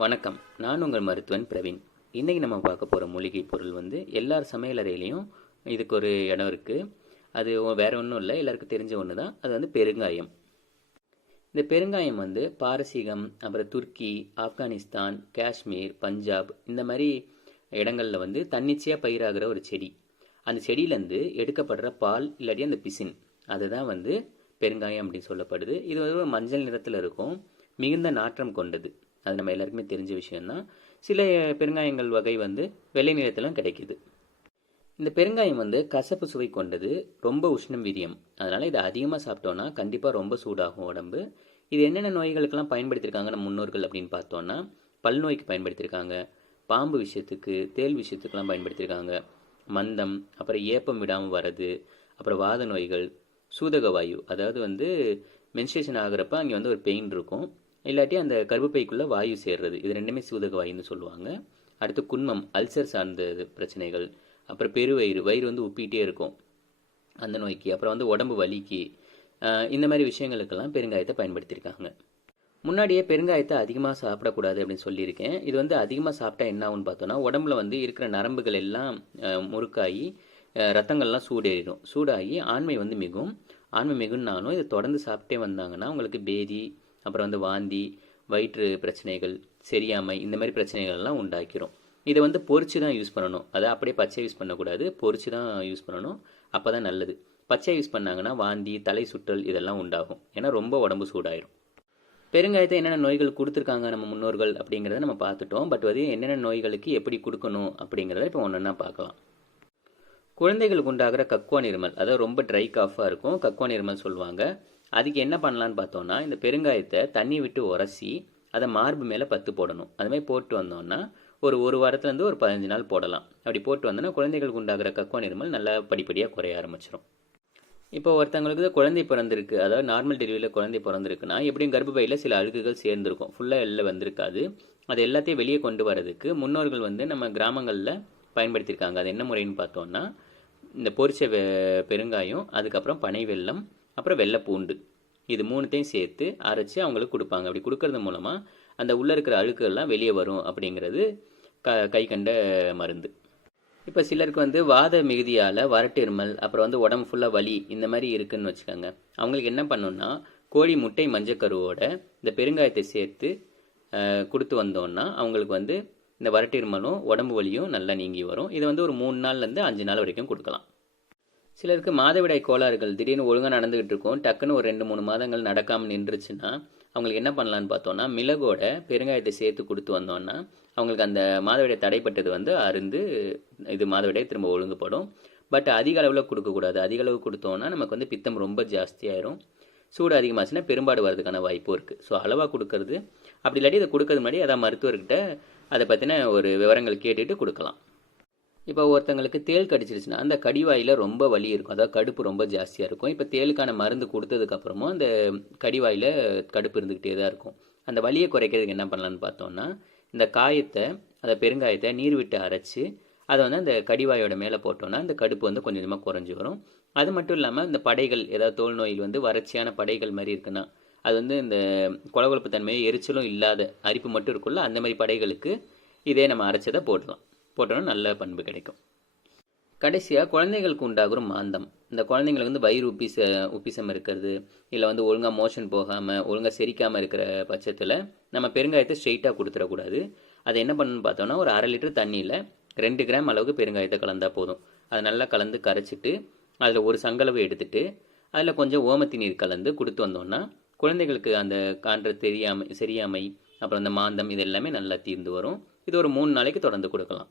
வணக்கம். நான் உங்கள் மருத்துவன் பிரவீன். இன்றைக்கி நம்ம பார்க்க போகிற மூலிகை பொருள் எல்லார் சமையலறையிலையும் இதுக்கு ஒரு இடம் இருக்குது. அது வேறு ஒன்றும் இல்லை, எல்லாருக்கும் தெரிஞ்ச ஒன்று தான். அது பெருங்காயம். இந்த பெருங்காயம் பாரசீகம், அப்புறம் துருக்கி, ஆப்கானிஸ்தான், காஷ்மீர், பஞ்சாப் இந்த மாதிரி இடங்களில் தன்னிச்சையாக பயிராகிற ஒரு செடி. அந்த செடியிலேருந்து எடுக்கப்படுற பால் இல்லாட்டி அந்த பிசின், அதுதான் பெருங்காயம் அப்படின்னு சொல்லப்படுது. இது ஒரு மஞ்சள் நிறத்தில் இருக்கும், மிகுந்த நாற்றம் கொண்டது. அது நம்ம எல்லாருக்குமே தெரிஞ்ச விஷயம்தான். சில பெருங்காயங்கள் வகை வெள்ளை நிறத்திலும் கிடைக்குது. இந்த பெருங்காயம் கசப்பு சுவை கொண்டது, ரொம்ப உஷ்ணம் வீரியம். அதனால் இதை அதிகமாக சாப்பிட்டோன்னா கண்டிப்பாக ரொம்ப சூடாகும் உடம்பு. இது என்னென்ன நோய்களுக்கெல்லாம் பயன்படுத்தியிருக்காங்க நம்ம முன்னோர்கள் அப்படின்னு பார்த்தோன்னா, பல் நோய்க்கு பயன்படுத்தியிருக்காங்க, பாம்பு விஷயத்துக்கு, தேள் விஷயத்துக்கெல்லாம் பயன்படுத்தியிருக்காங்க, மந்தம், அப்புறம் ஏப்பம் விடாமல் வர்றது, அப்புறம் வாத நோய்கள், சூதக வாயு, அதாவது மென்ஸ்ட்ரேஷன் ஆகிறப்ப அங்கே ஒரு பெயின் இருக்கும், இல்லாட்டி அந்த கர்ப்பப்பைக்குள்ளே வாயு சேர்றது, இது ரெண்டுமே சூதக வாயுன்னு சொல்லுவாங்க. அடுத்து குன்மம், அல்சர் சார்ந்த பிரச்சனைகள், அப்புறம் பெருவயிறு, வயிறு உப்பிகிட்டே இருக்கும் அந்த நோய்க்கு, அப்புறம் உடம்பு வலிக்கு, இந்த மாதிரி விஷயங்களுக்கெல்லாம் பெருங்காயத்தை பயன்படுத்தியிருக்காங்க. முன்னாடியே பெருங்காயத்தை அதிகமாக சாப்பிடக்கூடாது அப்படின்னு சொல்லியிருக்கேன். இது அதிகமாக சாப்பிட்டா என்ன ஆகுன்னு பார்த்தோன்னா, உடம்புல இருக்கிற நரம்புகள் எல்லாம் முறுக்காகி ரத்தங்கள்லாம் சூடேறிடும். சூடாகி ஆண்மை மிகும். ஆண்மை மிகுன்னாலும் இதை தொடர்ந்து சாப்பிட்டே வந்தாங்கன்னா உங்களுக்கு பேதி, அப்புறம் வாந்தி, வயிற்று பிரச்சனைகள், சரியாமை, இந்த மாதிரி பிரச்சனைகள்லாம் உண்டாக்கிரும். இதை பொரிச்சு தான் யூஸ் பண்ணணும். அதை அப்படியே பச்சை யூஸ் பண்ணக்கூடாது, பொரிச்சு தான் யூஸ் பண்ணணும். அப்போ தான் நல்லது. பச்சை யூஸ் பண்ணாங்கன்னா வாந்தி, தலை சுற்றல் இதெல்லாம் உண்டாகும். ஏன்னா ரொம்ப உடம்பு சூடாயிரும். பெருங்காயத்தை என்னென்ன நோய்கள் கொடுத்துருக்காங்க நம்ம முன்னோர்கள் அப்படிங்கிறத நம்ம பார்த்துட்டோம். பட் என்னென்ன நோய்களுக்கு எப்படி கொடுக்கணும் அப்படிங்கிறத இப்போ ஒன்றா பார்க்கலாம். குழந்தைகளுக்கு உண்டாகிற கக்குவா இருமல், அதாவது ரொம்ப ட்ரை காஃபாக இருக்கும், கக்குவா இருமல் சொல்லுவாங்க. அதுக்கு என்ன பண்ணலான்னு பார்த்தோன்னா, இந்த பெருங்காயத்தை தண்ணி விட்டு உரசி அதை மார்பு மேலே பத்து போடணும். அதுமாதிரி போட்டு வந்தோன்னா ஒரு வாரத்துலேருந்து ஒரு 15 நாள் போடலாம். அப்படி போட்டு வந்தோன்னா குழந்தைகளுக்கு உண்டாகிற கக்குவா இருமல் நல்லா படிப்படியாக குறைய ஆரம்பிச்சிடும். இப்போ ஒருத்தவங்களுக்கு குழந்தை பிறந்திருக்கு, அதாவது நார்மல் டெலிவரியில் குழந்தை பிறந்திருக்குன்னா எப்படியும் கர்ப்பப்பையில் சில அழுகுகள் சேர்ந்துருக்கும், ஃபுல்லாக எல்லாம் வந்திருக்காது. அது எல்லாத்தையும் வெளியே கொண்டு வரதுக்கு முன்னோர்கள் நம்ம கிராமங்களில் பயன்படுத்தியிருக்காங்க. அது என்ன முறைன்னு பார்த்தோன்னா, இந்த பொரிச்ச பெருங்காயம், அதுக்கப்புறம் பனை வெல்லம், அப்புறம் வெள்ளை பூண்டு, இது மூணுத்தையும் சேர்த்து அரைச்சி அவங்களுக்கு கொடுப்பாங்க. அப்படி கொடுக்கறது மூலமாக அந்த உள்ளே இருக்கிற அழுக்குகள்லாம் வெளியே வரும் அப்படிங்கிறது கை கண்ட மருந்து. இப்போ சிலருக்கு வாத மிகுதியால் வறட்டிருமல், அப்புறம் உடம்பு ஃபுல்லாக வலி, இந்த மாதிரி இருக்குதுன்னு வச்சுக்கோங்க. அவங்களுக்கு என்ன பண்ணணும்னா, கோழி முட்டை மஞ்சக்கருவோட இந்த பெருங்காயத்தை சேர்த்து கொடுத்து வந்தோன்னா அவங்களுக்கு இந்த வறட்டிருமலும் உடம்பு வலியும் நல்லா நீங்கி வரும். இதை ஒரு 3 நாள்லேருந்து 5 நாள் வரைக்கும் கொடுக்கலாம். சிலருக்கு மாதவிடாய் கோளாறுகள் திடீர்னு ஒழுங்காக நடந்துகிட்டு இருக்கும், டக்குன்னு ஒரு 2-3 மாதங்கள் நடக்காமல் நின்றுச்சுன்னா அவங்களுக்கு என்ன பண்ணலான்னு பார்த்தோன்னா, மிளகோட பெருங்காயத்தை சேர்த்து கொடுத்து வந்தோன்னா அவங்களுக்கு அந்த மாதவிடாய் தடைப்பட்டது அருந்து இது மாதவிடாய் திரும்ப ஒழுங்குபடும். பட் அதிக அளவில் கொடுக்கக்கூடாது. அதிக அளவு கொடுத்தோன்னா நமக்கு பித்தம் ரொம்ப ஜாஸ்தியாயிரும். சூடு அதிகமாச்சுன்னா பெரும்பாடு வர்றதுக்கான வாய்ப்பும் இருக்குது. ஸோ அளவாக கொடுக்கறது, அப்படி இல்லாட்டி இதை கொடுக்கறது முன்னாடி அதான் மருத்துவர்கிட்ட அதை பற்றின ஒரு விவரங்கள் கேட்டுட்டு கொடுக்கலாம். இப்போ ஒருத்தங்களுக்கு தேள் கடிச்சிருச்சுன்னா அந்த கடிவாயில் ரொம்ப வலி இருக்கும், அதாவது கடுப்பு ரொம்ப ஜாஸ்தியாக இருக்கும். இப்போ தேளுக்கான மருந்து கொடுத்ததுக்கப்புறமும் அந்த கடிவாயில் கடுப்பு இருந்துக்கிட்டே தான் இருக்கும். அந்த வலியை குறைக்கிறதுக்கு என்ன பண்ணலான்னு பார்த்தோன்னா, இந்த காயத்தை, அதை பெருங்காயத்தை நீர் விட்டு அரைச்சி அதை அந்த கடிவாயோட மேலே போட்டோன்னா அந்த கடுப்பு கொஞ்சம் கொஞ்சமாக குறைஞ்சி வரும். அது மட்டும் இல்லாமல் இந்த படைகள், ஏதாவது தோல் நோயில் வறட்சியான படைகள் மாதிரி இருக்குன்னா, அது இந்த கொலகொலப்பு தன்மையை எரிச்சலும் இல்லாத அரிப்பு மட்டும் இருக்குல்ல, அந்த மாதிரி படைகளுக்கு இதே நம்ம அரைச்சதை போட்டோன்னா நல்ல பண்பு கிடைக்கும். கடைசியாக குழந்தைகளுக்கு உண்டாகிற மாந்தம், இந்த குழந்தைங்களுக்கு வயிறு உப்பிசம் இருக்கிறது, இல்லை ஒழுங்காக மோஷன் போகாமல் ஒழுங்காக செரிக்காமல் இருக்கிற பட்சத்தில் நம்ம பெருங்காயத்தை ஸ்ட்ரெயிட்டாக கொடுத்துடக்கூடாது. அதை என்ன பண்ணணும்னு பார்த்தோன்னா, ஒரு 1/2 லிட்டர் தண்ணியில் 2 கிராம் அளவுக்கு பெருங்காயத்தை கலந்தால் போதும். அதை நல்லா கலந்து கரைச்சிட்டு அதில் ஒரு சங்களவு எடுத்துட்டு அதில் கொஞ்சம் ஓமத்தி நீர் கலந்து கொடுத்து வந்தோன்னா குழந்தைகளுக்கு அந்த காண்ற சரியாமை, அப்புறம் அந்த மாந்தம், இது எல்லாமே நல்லா தீர்ந்து வரும். இது ஒரு 3 நாளைக்கு தொடர்ந்து கொடுக்கலாம்.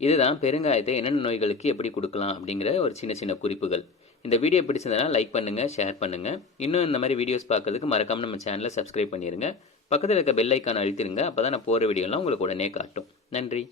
இதுதான் பெருங்காயத்தை என்னென்ன நோய்களுக்கு எப்படி கொடுக்கலாம் அப்படிங்கிற ஒரு சின்ன சின்ன குறிப்புகள். இந்த வீடியோ பிடிச்சிருந்தனா லைக் பண்ணுங்கள், ஷேர் பண்ணுங்கள். இன்னும் இந்த மாதிரி வீடியோஸ் பார்க்கறதுக்கு மறக்காமல் நம்ம சேனலை சப்ஸ்கிரைப் பண்ணிடுங்க. பக்கத்தில் இருக்க பெல் ஐக்கான் அழுத்திடுங்க. அப்போ தான் நான் போகிற வீடியோலாம் உங்களுக்கு உடனே காட்டும். நன்றி.